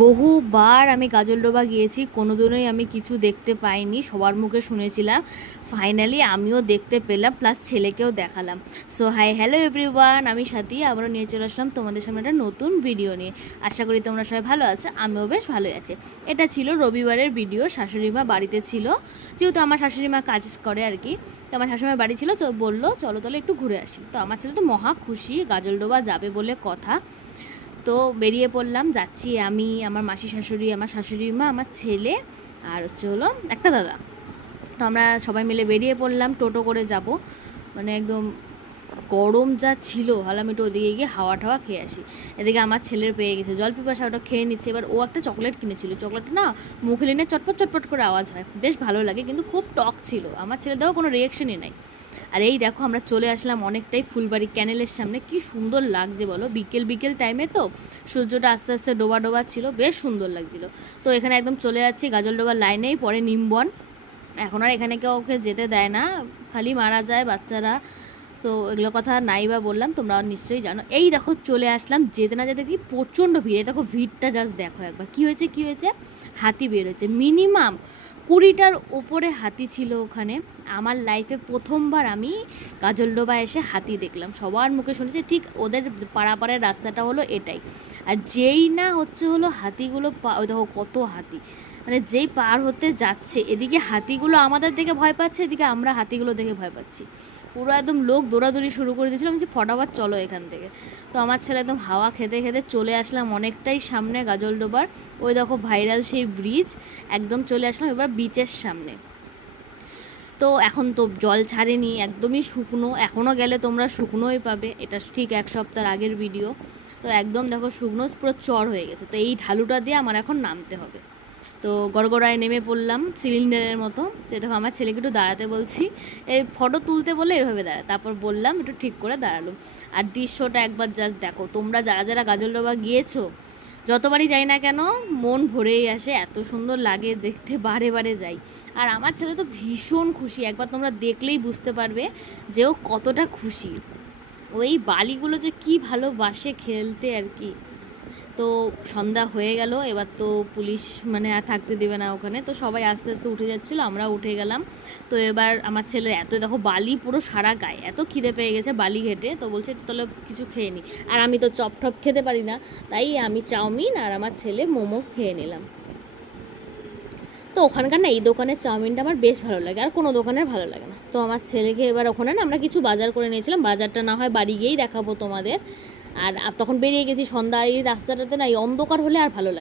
বহুবার আমি গাজলডোবা গিয়েছি, কোনোদিনই আমি কিছু দেখতে পাইনি, সবার মুখে শুনেছিলাম। ফাইনালি আমিও দেখতে পেলাম, প্লাস ছেলেকেও দেখালাম। সো হাই হ্যালো এভরিওয়ান, আমি সাথী আবারও নিয়ে চলে আসলাম তোমাদের সামনে একটা নতুন ভিডিও নিয়ে। আশা করি তোমরা সবাই ভালো আছো, আমিও বেশ ভালোই আছি। এটা ছিল রবিবারের ভিডিও, শাশুড়িমা বাড়িতে ছিল, যেহেতু আমার শাশুড়িমা কাজ করে আর কি। তো আমার শাশুড়িমা বাড়ি ছিল, বললো চলো তাহলে একটু ঘুরে আসি। তো আমার ছেলে তো মহা খুশি, গাজলডোবা যাবে বলে কথা। তো বেরিয়ে পড়লাম, যাচ্ছি আমি, আমার মাসি শাশুড়ি, আমার শাশুড়ি মা, আমার ছেলে, আর হলো একটা দাদা। তো আমরা সবাই মিলে বেরিয়ে পড়লাম, টোটো করে যাব। মানে একদম গরম যা ছিল, ভাবলাম একটু ওদিকে গিয়ে হাওয়া টাওয়া খেয়ে আসি। এদিকে আমার ছেলের পেয়ে গেছে জল পিপাসা, ওটা খেয়ে নিচ্ছে। এবার ও একটা চকলেট কিনেছিল, চকলেটটা না মুখে নিয়ে চটপট চটপট করে আওয়াজ হয়, বেশ ভালো লাগে, কিন্তু খুব টক ছিল। আমার ছেলে দেখো কোনো রিয়াকশনই নাই। আর এই দেখো আমরা চলে আসলাম অনেকটাই ফুলবাড়ি ক্যানেলের সামনে, কি সুন্দর লাগছে বলো, বিকেল বিকেল টাইমে তো সূর্যটা আস্তে আস্তে ডোবা ডোবা ছিল, বেশ সুন্দর লাগছিল। তো এখানে একদম চলে যাচ্ছি গাজলডোবার লাইনেই, পরে নিমবন। এখন আর এখানে কেউ ওকে যেতে দেয় না, খালি মারা যায় বাচ্চারা। তো এগুলো কথা নাই বা বললাম, তোমরা নিশ্চয়ই জানো। এই দেখো চলে আসলাম, যেতে না যেতে কি প্রচণ্ড ভিড়। এই দেখো ভিড়টা জাস্ট দেখো একবার, কী হয়েছে কী হয়েছে, হাতি বের হয়েছে মিনিমাম 20টার ওপরে হাতি ছিল ওখানে। আমার লাইফে প্রথমবার আমি গাজলডোবা এসে হাতি দেখলাম, সবার মুখে শুনেছি, ঠিক ওদের পাড়াপাড়ের রাস্তাটা হলো এটাই। আর যেই না হলো হাতিগুলো ওই দেখো কত হাতি, মানে যেই পার হতে যাচ্ছে, এদিকে হাতিগুলো আমাদের দেখে ভয় পাচ্ছে, এদিকে আমরা হাতিগুলো দেখে ভয় পাচ্ছি। পুরো একদম লোক দৌড়াদৌড়ি শুরু করে দিয়েছিলাম যে ফটাফট চলো এখান থেকে। তো আমার ছেলে একদম হাওয়া খেতে খেতে চলে আসলাম অনেকটাই সামনে গাজলডোবার। ওই দেখো ভাইরাল সেই ব্রিজ, একদম চলে আসলাম এবার বিচের সামনে। তো এখন তো জল ছাড়েনি, একদমই শুকনো, এখনও গেলে তোমরা শুকনোই পাবে, এটা ঠিক 1 সপ্তাহ আগের ভিডিও। তো একদম দেখো শুকনো, পুরো চর হয়ে গেছে। তো এই ঢালুটা দিয়ে আমার এখন নামতে হবে। তো গড়গড়ায় নেমে পড়লাম সিলিন্ডারের মতো। তো দেখো আমার ছেলেকে একটু দাঁড়াতে বলছি, এই ফটো তুলতে বলে এভাবে দাঁড়া, তারপর বললাম একটু ঠিক করে দাঁড়ালো। আর দৃশ্যটা একবার জাস্ট দেখো, তোমরা যারা যারা গাজলডোবা গিয়েছো, যতবারই যাই না কেন মন ভরেই আসে, এত সুন্দর লাগে দেখতে, বারে বারে যাই। আর আমার ছেলে তো ভীষণ খুশি, একবার তোমরা দেখলেই বুঝতে পারবে যে ও কতটা খুশি। ওই বালিগুলো যে কি ভালোবাসে খেলতে আর কি। তো সন্ধ্যা হয়ে গেল, এবার তো পুলিশ মানে আর থাকতে দেবে না ওখানে, তো সবাই আস্তে আস্তে উঠে যাচ্ছিলো, আমরা উঠে গেলাম। তো এবার আমার ছেলে এত দেখো বালি পুরো সারা গায়ে, এত খিদে পেয়ে গেছে বালি ঘেটে, তো বলছে তাহলে কিছু খেয়ে নি। আর আমি তো চপ টপ খেতে পারি না, তাই আমি চাউমিন আর আমার ছেলে মোমো খেয়ে নিলাম। তো ওখানকার না এই দোকানের চাউমিনটা আমার বেশ ভালো লাগে, আর কোনো দোকানের ভালো লাগে না। তো আমার ছেলেকে এবার ওখানে না আমরা কিছু বাজার করে নিয়েছিলাম, বাজারটা না হয় বাড়ি গিয়েই দেখাবো তোমাদের। আর তখন বেরিয়ে গেছি সন্ধ্যা, এই রাস্তাটাতে না এই অন্ধকার হলে আর ভালো লাগে।